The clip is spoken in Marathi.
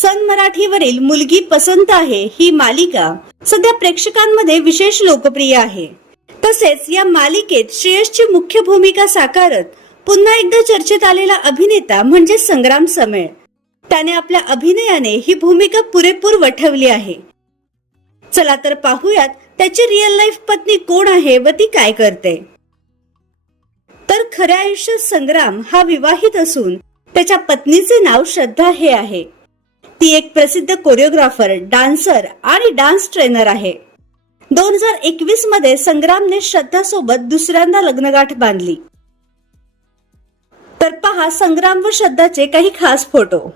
सन मराठीवरील मुलगी पसंत आहे ही मालिका सध्या प्रेक्षकांमध्ये विशेष लोकप्रिय आहे. तसेच या मालिकेत श्रेयसची मुख्य भूमिका साकारत पुन्हा एकदा चर्चेत आलेला अभिनेता म्हणजे संग्राम समेळ. त्याने आपल्या अभिनयाने ही भूमिका पुरेपूर वठवली आहे. चला तर पाहूयात त्याची रिअल लाईफ पत्नी कोण आहे व ती काय करते. तर खऱ्या आयुष्यात संग्राम हा विवाहित असून त्याच्या पत्नीचे नाव श्रद्धा हे आहे. ती एक प्रसिद्ध कोरिओग्राफर डान्सर आणि डान्स ट्रेनर आहे. दोन हजार एकवीसमध्ये संग्रामने श्रद्धा सोबत दुसऱ्यांदा लग्नगाठ बांधली. तर पहा संग्राम व श्रद्धाचे काही खास फोटो.